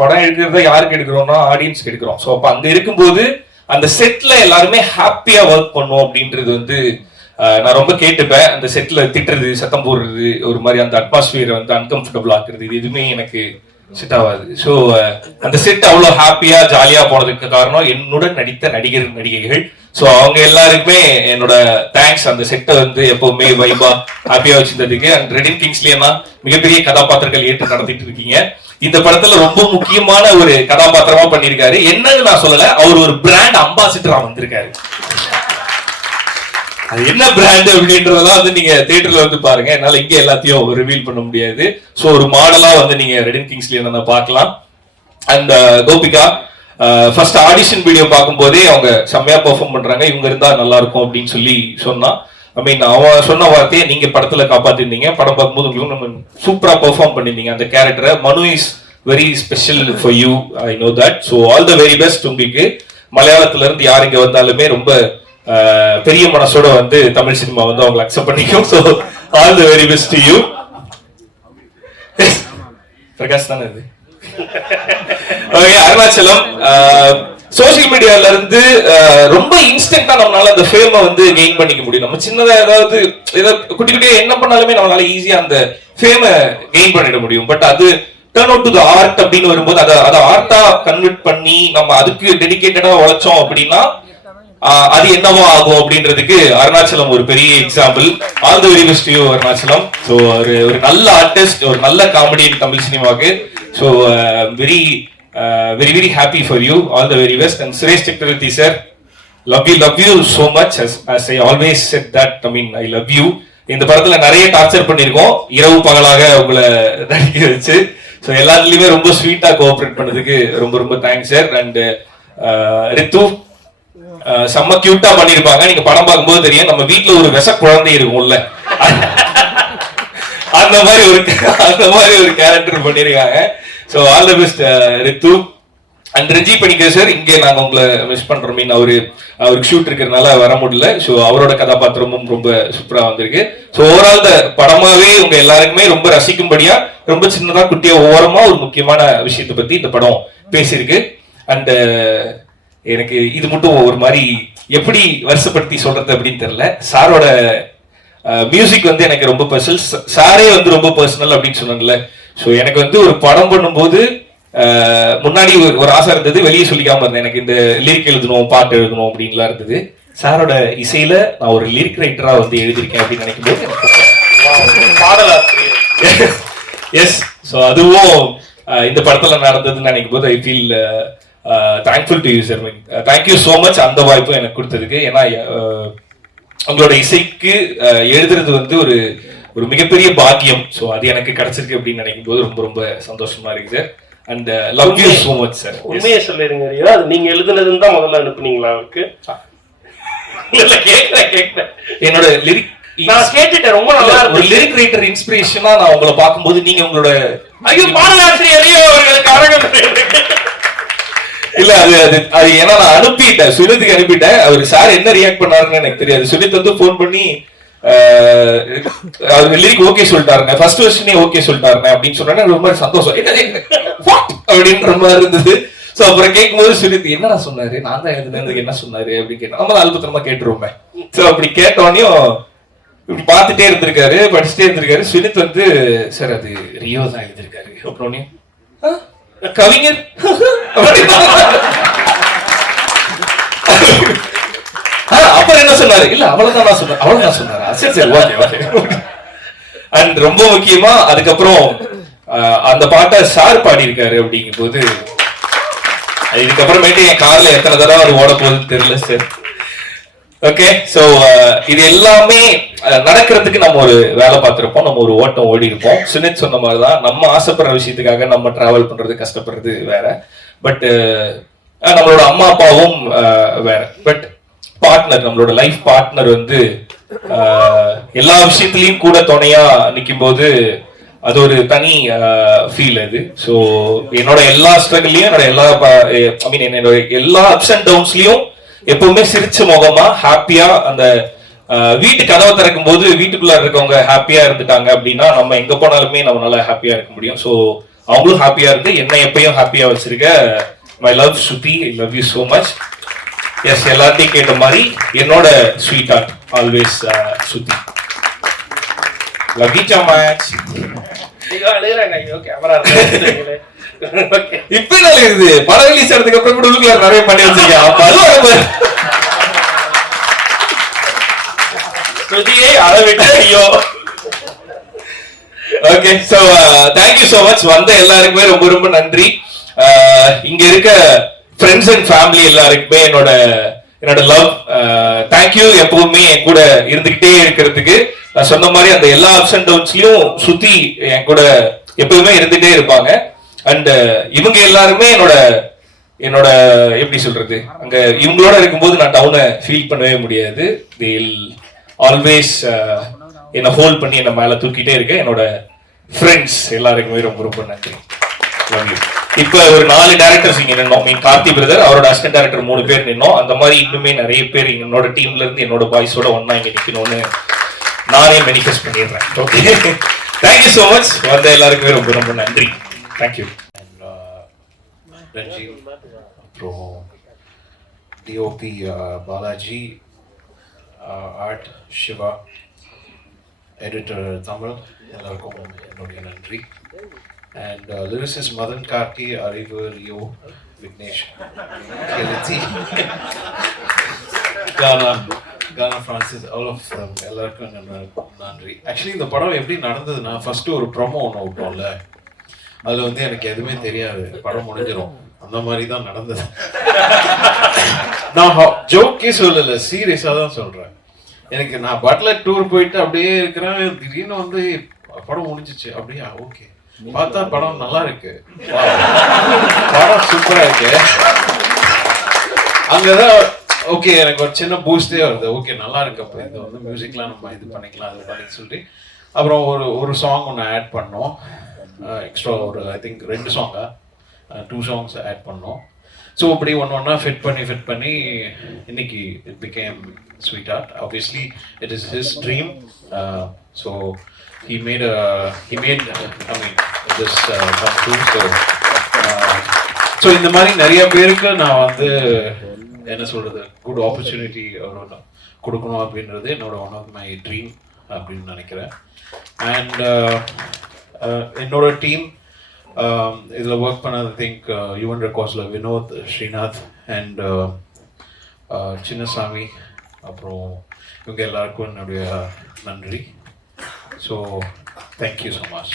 படம் எடுக்கிறத யாருக்கு எடுக்கிறோம்னா ஆடியன்ஸ்க்கு எடுக்கிறோம். ஸோ அப்போ அங்க இருக்கும்போது அந்த செட்ல எல்லாருமே ஹாப்பியா ஒர்க் பண்ணும் அப்படின்றது வந்து நான் ரொம்ப கேட்டுப்பேன். அந்த செட்ல திட்டுறது, சத்தம் போடுறது, ஒரு மாதிரி அந்த அட்மாஸ்பியரை வந்து அன்கம்ஃபர்டபுள் ஆக்குறது, இது எதுவுமே எனக்கு செட் ஆகாது. ஸோ அந்த செட் அவ்வளோ ஹாப்பியா ஜாலியா போனதுக்கு காரணம் என்னுடன் நடித்த நடிகர் நடிகைகள். ஸோ அவங்க எல்லாருக்குமே என்னோட தேங்க்ஸ். அந்த செட்டை வந்து எப்பவுமே வைபா ஹாப்பியா வச்சிருந்ததுக்கு. அண்ட் ரெடின் கிங்ஸ்லியனா மிகப்பெரிய கதாபாத்திரங்கள் ஏற்று நடத்திட்டு இருக்கீங்க. இந்த படத்துல ரொம்ப முக்கியமான ஒரு கதாபாத்திரமா பண்ணிருக்காரு. என்னன்னு நான் சொல்லல, அவர் ஒரு பிராண்ட் அம்பாசிடரா வந்திருக்காரு. அது என்ன பிராண்ட் அப்படின்றதெல்லாம் வந்து நீங்க தியேட்டர்ல வந்து பாருங்க. என்னால இங்க எல்லாத்தையும் ரிவீல் பண்ண முடியாது. ஸோ ஒரு மாடலா வந்து நீங்க ரெடின் கிங்ஸ்லியனை பார்க்கலாம். And Gopika first audition video பார்க்கும்போதே அவங்க செம்மையா பெர்ஃபார்ம் பண்றாங்க, இவங்க இருந்தா நல்லா இருக்கும் அப்படின்னு சொல்லி சொன்னா. ஐ மீன் அவன் சொன்ன வார்த்தையை நீங்க படத்துல காப்பாத்திருந்தீங்க. படம் பார்க்கும்போது உங்களுக்கு நம்ம சூப்பரா பெர்ஃபார்ம் பண்ணிருந்தீங்க அந்த கேரக்டரை. மனு is very special for you, I know that. So all the very best உங்களுக்கு. மலையாளத்துல இருந்து யார் இங்க வந்தாலுமே ரொம்ப பெரிய மனசோட வந்து தமிழ் சினிமா வந்து அவங்களை அக்செப்ட் பண்ணிக்கும். So all the very best to you. Prakash தானே இது. அருணாச்சலம் சோசியல் மீடியால இருந்து ரொம்ப இன்ஸ்டன்டா நம்மளால அந்த ஃபேமை வந்து கெயின் பண்ணிக்க முடியும். நம்ம சின்னதா ஏதாவது குட்டி குட்டியா என்ன பண்ணாலுமே நம்மளால ஈஸியா அந்த ஃபேமை கெயின் பண்ணிட முடியும். பட் அது turn out to the art அப்படின்னு வரும்போது அதை ஆர்ட்டா கன்வெர்ட் பண்ணி நம்ம அதுக்கு டெடிகேட்டடா உழைச்சோம் அப்படின்னா அது என்னவோ ஆகும் அப்படின்றதுக்கு அருணாச்சலம் ஒரு பெரிய example. All the very best to you Arunachalam. So ஒரு நல்ல ஆர்டிஸ்ட், ஒரு நல்ல காமெடியன் தமிழ் சினிமாவுக்கு. So very very very happy for you. All the very best. And Suresh Chakravarthy sir, love you so much. as I always said that, I mean I love you. இந்த படத்துல நிறைய torture பண்ணிருக்கோம், இரவு பகலாக உங்களை நடிக்க வச்சு. ஸோ எல்லாத்துலயுமே ரொம்ப ஸ்வீட்டா கோஆபரேட் பண்ணதுக்கு ரொம்ப ரொம்ப தேங்க்ஸ் சார். அண்ட் ரித்து செம்ம கியூட்டா பண்ணிருப்பாங்க. நீங்க படம் பார்க்கும்போது தெரியும், நம்ம வீட்டுல ஒரு விச குழந்தை இருக்கும்ல, அந்த மாதிரி ஒரு கேரக்டர் பண்ணிருக்காங்க. So all the best Rithu. அண்ட் ரஜி பணிக்கர் சார், இங்கே நாங்க உங்களை மிஸ் பண்றோம். மீன் அவருக்கு ஷூட் இருக்கிறதுனால வர முடியல. ஸோ அவரோட கதாபாத்திரமும் ரொம்ப சூப்பரா வந்திருக்கு. ஸோ ஓவரால் த படமாவே உங்க எல்லாருக்குமே ரொம்ப ரசிக்கும்படியா ரொம்ப சின்னதா குட்டியா ஓரமா ஒரு முக்கியமான விஷயத்தை பத்தி இந்த படம் பேசியிருக்கு. அண்ட் எனக்கு இது மட்டும் ஒரு மாதிரி எப்படி வருஷப்படுத்தி சொல்றது அப்படின்னு தெரியல. சாரோட மியூசிக் வந்து எனக்கு ரொம்ப பர்சனல், சாரே வந்து ரொம்ப பர்சனல் அப்படின்னு சொன்னாங்கல்ல. ஸோ எனக்கு வந்து ஒரு படம் பண்ணும்போது முன்னாடி ஒரு ஆசை இருந்தது, வெளியே சொல்லிக்காம இருந்தேன். எனக்கு இந்த லிரிக் எழுதணும், பாட்டு எழுதணும் அப்படின்லாம் இருந்தது. சாரோட இசையில நான் ஒரு லிரிக் ரைட்டரா வந்து எழுதியிருக்கேன் அப்படின்னு நினைக்கும் போது பாடலாசிரியர் எஸ். ஸோ அதுவும் இந்த படத்துல நடந்ததுன்னு நினைக்கும் போது I feel thankful to you sir. Mean thank you so much அந்த வாய்ப்பும் எனக்கு கொடுத்ததுக்கு. ஏன்னா உங்களோட இசைக்கு எழுதுறது வந்து ஒரு மிகப்பெரிய பாக்கியம். ஸோ அது எனக்கு கிடைச்சிருக்கு அப்படின்னு நினைக்கும் போது ரொம்ப ரொம்ப சந்தோஷமா இருக்கு sir. And love you so much sir. உண்மையை சொல்லிருங்க, அது நீங்க எழுதுனதுன்னு தான் முதல்ல அனுப்புனீங்களா அவருக்கு? இல்ல கேட்கிறேன். என்னோட லிரிக் நான் கேட்டுட்டேன், ரொம்ப நல்லா ஒரு லிரிக் ரைட்டர் இன்ஸ்பிரேஷனா நான் உங்களை பார்க்கும்போது நீங்க உங்களோட பாடலாசிரியரையோ அவர்களுக்கு அரங்கம் இல்ல அது ஏன்னா நான் அனுப்பிட்டேன், சுனித்துக்கு அனுப்பிட்டேன். அவர் சார் என்ன ரியாக்ட் பண்ணாருன்னு எனக்கு தெரியாது. சுனித் வந்து போன் பண்ணி அவர் லிரிக் ஓகே சொல்லிட்டாருங்க, ஃபர்ஸ்ட் வெர்ஷனே ஓகே சொல்லிட்டாருங்க அப்படின்னு சொன்னா ரொம்ப சந்தோஷம் அப்படின்ற மாதிரி இருந்தது. சோ அப்புறம் கேட்கும்போது சுனித் என்னடா சொன்னாரு, நான் தான் எழுதுனதுக்கு என்ன சொன்னாரு அப்படின்னு கேட்டேன். நம்ம அல்பத்திரமா கேட்டுருவோமே. சோ அப்படி கேட்டோனையும் இப்படி பார்த்துட்டே இருந்திருக்காரு, படிச்சுட்டே இருந்திருக்காரு. சுனித் வந்து சார் அது ரியோ தான் எழுதிருக்காரு. அப்புறம் கவிஞர் அப்புறம் என்ன சொன்னாரு, இல்ல அவ்வளவுதான் நான் சொன்னேன், அவ்வளவுதான் சொன்னாரா, சரி சரி ஓகே ஓகே. அண்ட் ரொம்ப முக்கியமா அதுக்கப்புறம் அந்த பாட்டை சார் பாடி இருக்காரு அப்படிங்கும் போது இதுக்கப்புறமேட்டு என் கார்ல எத்தனை தடவை அவர் ஓட போகுதுன்னு தெரியல சார். ஓகே, சோ இது எல்லாமே நடக்கிறதுக்கு நம்ம ஒரு வேலை பார்த்திருப்போம், நம்ம ஒரு ஓட்டம் ஓடி இருப்போம். சுனித் சொன்ன மாதிரிதான் நம்ம ஆசைப்படுற விஷயத்துக்காக நம்ம டிராவல் பண்றது, கஷ்டப்படுறது வேற. பட் நம்மளோட அம்மா அப்பாவும் வேற. பட் பார்ட்னர், நம்மளோட லைஃப் பார்ட்னர் வந்து எல்லா விஷயத்திலையும் கூட துணையா நிற்கும் போது அது ஒரு தனி ஃபீல் அது. ஸோ என்னோட எல்லா ஸ்ட்ரகிள்லயும், என்னோட எல்லா அப்ஸ் அண்ட் டவுன்ஸ்லயும் எப்பவுமே சிரிச்ச முகமா ஹாப்பியா அந்த வீட்டு கதவை திறக்கும் போது வீட்டுக்குள்ள இருக்கவங்க ஹாப்பியா இருந்துட்டாங்க அப்படின்னா நம்ம எங்க போனாலுமே நம்மளால ஹாப்பியா இருக்க முடியும். ஸோ அவங்களும் ஹாப்பியா இருக்கு, என்ன எப்பயும் ஹாப்பியா வச்சிருக்க my love Shruti, I love you so much. Yes, எல்லாத்தையும் கேட்ட மாதிரி என்னோட sweetheart always Shruti. Love you so much. இப்ப என்ன இருக்குது, படம் ரிலீஸ் ஆனதுக்கு அப்புறம் கூட உள்ளுக்குள்ள நிறைய பண்ணி வச்சிருக்கேன். ஸ்ருதியை அளவிட்டு ஐயோ. Okay, so thank you so much. வந்த எல்லாருக்குமே ரொம்ப ரொம்ப நன்றி. இங்க இருக்க ஃப்ரெண்ட்ஸ் அண்ட் ஃபேமிலி எல்லாருக்குமே என்னோட லவ், தேங்க்யூ. எப்பவுமே என் கூட இருந்துகிட்டே இருக்கிறதுக்கு. நான் சொன்ன மாதிரி அந்த எல்லா அப்ஸ் அண்ட் டவுன்ஸ்லயும் சுத்தி என் கூட எப்பவுமே இருந்துட்டே இருப்பாங்க. அண்ட் இவங்க எல்லாருமே என்னோட எப்படி சொல்றது, அங்க இவங்களோட இருக்கும்போது நான் டவுனை ஃபீல் பண்ணவே முடியாது. தில் ஆல்வேஸ் என்னை ஹோல்ட் பண்ணி என்னை மேல தூக்கிட்டே இருக்க என்னோட ஃப்ரெண்ட்ஸ் எல்லாருக்குமே ரொம்ப ரொம்ப நன்றி. Love you. இப்ப ஒரு 4 டேரக்டர்ஸ் இங்க நின்னோம். கார்த்தி பிரதர், அவரோட அசிஸ்டன்ட் டேரக்டர் 3 பேர் நின்னோம். அந்த மாதிரி இன்னுமே நிறைய பேர் என்னோட டீம்ல இருந்து என்னோட பாய்ஸோட ஒன்னா இங்க நிக்கணும்னு நானே மேனிஃபெஸ்ட் பண்ணிடுறேன். Okay, thank you so much. வந்த எல்லாருக்குமே ரொம்ப ரொம்ப நன்றி. தேங்க்யூ. ரஞ்சிவ், அப்புறம் DOP Balaji, art Siva, editor Tamil, எல்லாருக்கும் என்னுடைய நன்றி. அண்ட் லிரிசிஸ்ட் மதன், கார்த்தி, அறிவு, லியோ, விக்னேஷ், கேலித்தி, கானா ஃப்ரான்சிஸ், ஆல் ஆஃப் எல்லாருக்கும் நன்றி. ஆக்சுவலி இந்த படம் எப்படி நடந்ததுன்னா, ஃபர்ஸ்ட் ஒரு ப்ரோமோ ஒன்று விட்டோம்ல, அதுல வந்து எனக்கு எதுவுமே தெரியாது, படம் முடிஞ்சிடும் அந்த மாதிரி தான் நடந்தது. நான் ஜோக்கே சொல்லல, சீரியஸா தான் சொல்றேன். எனக்கு நான் பட்லர் டூர் போயிட்டு அப்படியே இருக்கிறேன், திடீர்னு வந்து படம் முடிஞ்சிச்சு. அப்படியா, ஓகே, பார்த்தா படம் நல்லா இருக்கு, படம் சூப்பரா இருக்கு. அங்கதான் ஓகே, எனக்கு ஒரு சின்ன பூஸ்டே வருது. ஓகே, நல்லா இருக்கு, அப்போ இது வந்து மியூசிக்லாம் நம்ம இது பண்ணிக்கலாம், அது பண்ணின்னு சொல்லிட்டு அப்புறம் ஒரு சாங் ஒன்று ஆட் பண்ணோம். எக்ஸ்ட்ரா ஒரு ஐ திங்க் 2 சாங்கா 2 சாங்ஸ் ஆட் பண்ணோம். ஸோ அப்படி ஒன்றா ஃபிட் பண்ணி இன்னைக்கு it became sweetheart. Obviously it is his dream. So he made I mean this come true. So இந்த மாதிரி நிறைய பேருக்கு நான் வந்து என்ன சொல்றது, குட் ஆப்பர்ச்சுனிட்டி கொடுக்கணும் அப்படின்றது என்னோட ஒன் ஆஃப் மை ட்ரீம் அப்படின்னு நினைக்கிறேன். அண்ட் என்னோட டீம் இதில் ஒர்க் பண்ணது திங்க் யுவன் ரெக்கார்ட்ஸில் வினோத், ஸ்ரீநாத் அண்ட் சின்னசாமி, அப்புறம் இவங்க எல்லாருக்கும் என்னுடைய நன்றி. So thank you so much.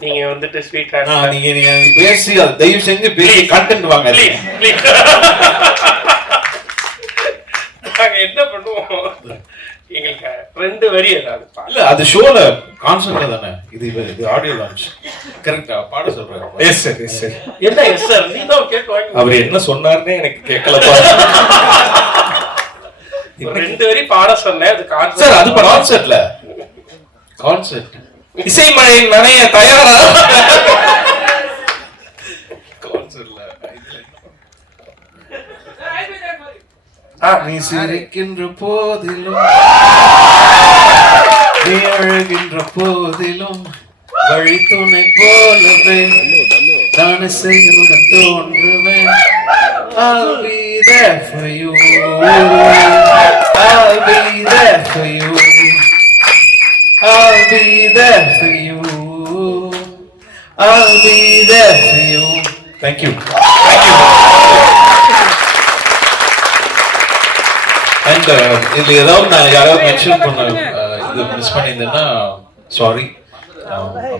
நீங்க வந்துட்டு ஸ்வீட் நீங்க பேசி தயவு செஞ்சு பேசி கண்டென்ட் வாங்க. நாங்க என்ன பண்ணுவோம், எங்களுக்கு 2 வரி ஏதாவது இல்ல, அது ஷோல கான்செப்ட்ல தானே, இது ஆடியோ லான்ச். கரெக்ட்டா பாட சொல்றேன். Yes sir, yes sir. என்ன எஸ் சார், நீ தான் கேட்க அவர் என்ன சொன்னார்னே எனக்கு கேட்கலப்பா. 2 வரி பாட சொன்னேன், அது கான்செப்ட் சார், அது கான்செப்ட்ல கான்செப்ட் இசைமழை நனைய தயாரா? கான்செப்ட்ல நீ சிரிக்கின்ற போதிலும் நீ அழுகின்ற போதிலும் வழி துணை போலவே நான் இசையுடன் தோன்றுவேன். I'll be there for you. I'll be there for you. I'll be there for you. I'll be there for you. Thank you. Thank you. And இதுல ஏதாவது நான் யாராவது மென்ஷன் பண்ண இது மிஸ் பண்ணியிருந்தேன்னா சாரி,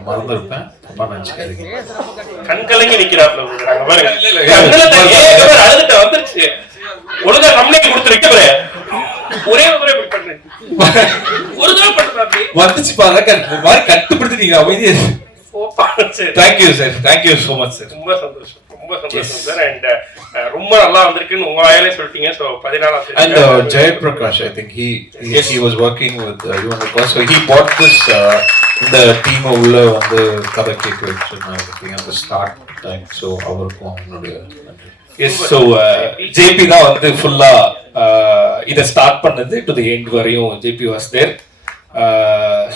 மறந்துருப்பேன், ரொம்ப நினைச்சுக்காதீங்க. கண்கலங்கி நிக்கிறாப்ல அழுதுட்ட வந்துருச்சு. ஒழுங்கா நம்மளே கொடுத்துருக்க ஒரே முறை பண்ணேன், ஒரு தடவை பண்ணி வந்துச்சு பாரு, கட்டுப்படுத்திட்டீங்க அமைதியா. Thank you sir, thank you so much sir. ரொம்ப சந்தோஷம், ரொம்ப சந்தோஷம் சார். அண்ட் ரொம்ப நல்லா வந்திருக்குன்னு உங்க வாயிலே சொல்லிட்டீங்க. So 14 And Jayaprakash, I think he was working with Yuvan Records, so he bought this இந்த டீம் உள்ள வந்து கதை கேட்க வச்சு அந்த ஸ்டார்ட் டைம். ஸோ அவருக்கும் என்னுடைய நன்றி. எஸ், ஸோ ஜேபி தான் வந்து ஃபுல்லா இதை ஸ்டார்ட் பண்ணது டு தி எண்ட் வரையும். JP was there.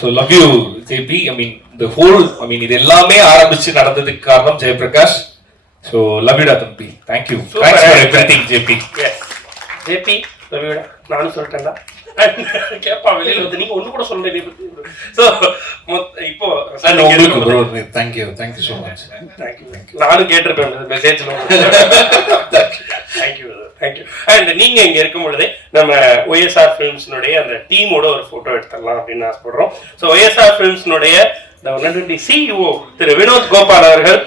So love you JP. I mean இது எல்லாமே ஆரம்பிச்சு நடந்ததுக்கு காரணம் ஜெயபிரகாஷ். ஸோ லவ் யூடா தம்பி. Thank you. Thanks for everything JP. JP love யூடா. நானும் சொல்லிட்டேன்டா. கேப்பா வெளியில வந்து நீங்க ஒண்ணு கூட சொல்லுங்க. சோ இப்போ உங்களுக்கு bro thank you so much. Thank you. நானும் கேட்டிருப்பேன் மெசேஜ்ல. தேங்க்யூ. அண்ட் நீங்க இங்க இருக்கும் பொழுதே நம்ம ஒய்எஸ்ஆர் ஃபிலிம்ஸ்னுடைய அந்த டீமோட ஒரு போட்டோ எடுத்துடலாம் அப்படின்னு ஆசைப்படுறோம். ஸோ ஒய்எஸ்ஆர் ஃபிலிம்ஸ்னுடைய CEO திரு வினோத் கோபால் அவர்கள்